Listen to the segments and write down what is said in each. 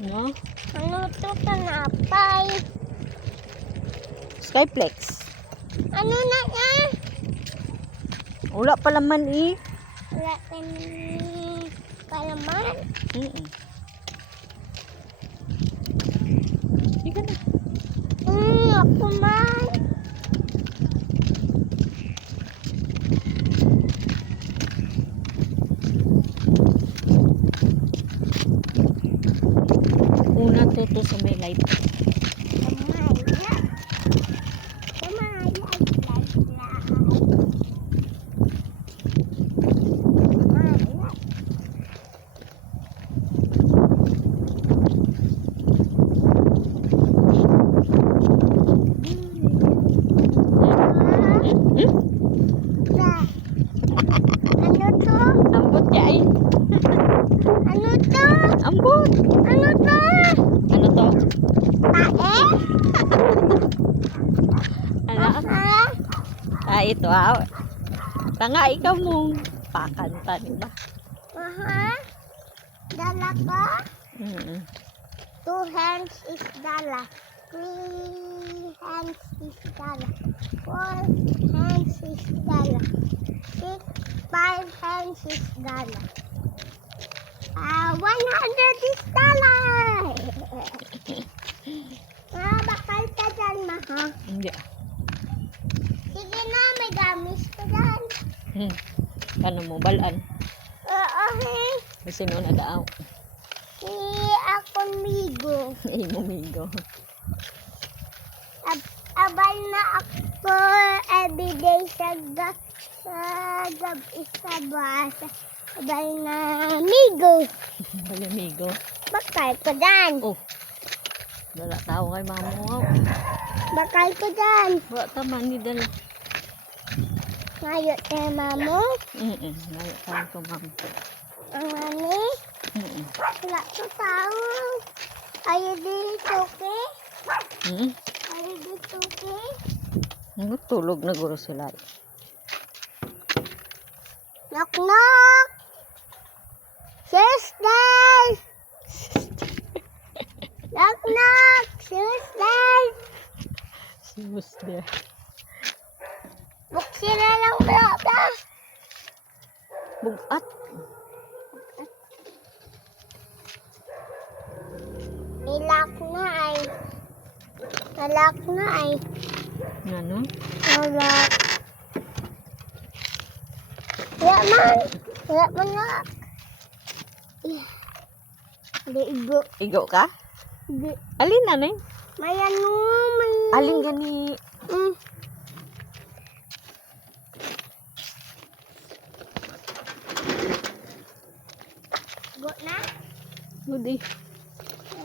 No? Ano to tanapay? Skyflex. Ano na nga? Wala pa laman eh. Wala ka ni palaman. Sige na. Ako man. Una to sa may light. Ano to? Ambot yay. Ano to? Ambot. Ano to? Ano to? Tae? Ano? Ito tanga ikaw mong pakanta, diba? Dala ka? Mm. 2 hands is dala. 3 hands is dala. 4 hands is dala. 5 hands is dala. 100 is dala. Bakal ka dyan, maha. Hindi. Sige na, may gamis ka dyan. Ano mo balaan? Oo, Kasi no nagaaw. akong migo. Imumigo. Abal na ako everyday sa gabi sa basa. Abal na migo. Balamigo. Bakal ko dyan. Oh. Wala tao kay mamo. Bakal ko dyan. Wala taman ni dala. Ngayon na mamo. Wala tao ko mamo. Ang mami. Wala ko tao. Ayaw dito, okay? Ayaw dito, okay? Tulog na guro sila. Knock knock. Sister. Knock knock. Sister. Sus dia. Buksin na lang bro. Bugat. Nilak na ay. Nalak na ay. Ano? Nalak. Wala man. Wala man na. Ada ibu. Igo ka? Di. Alin na neng? May ano. May. Alin gani? Go na. Budi.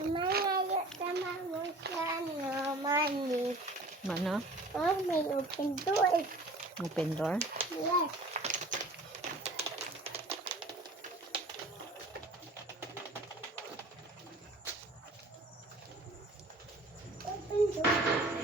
Malayo sama mo siya naman eh. Mana? Oh, may open door. Open door? Yes. Open door.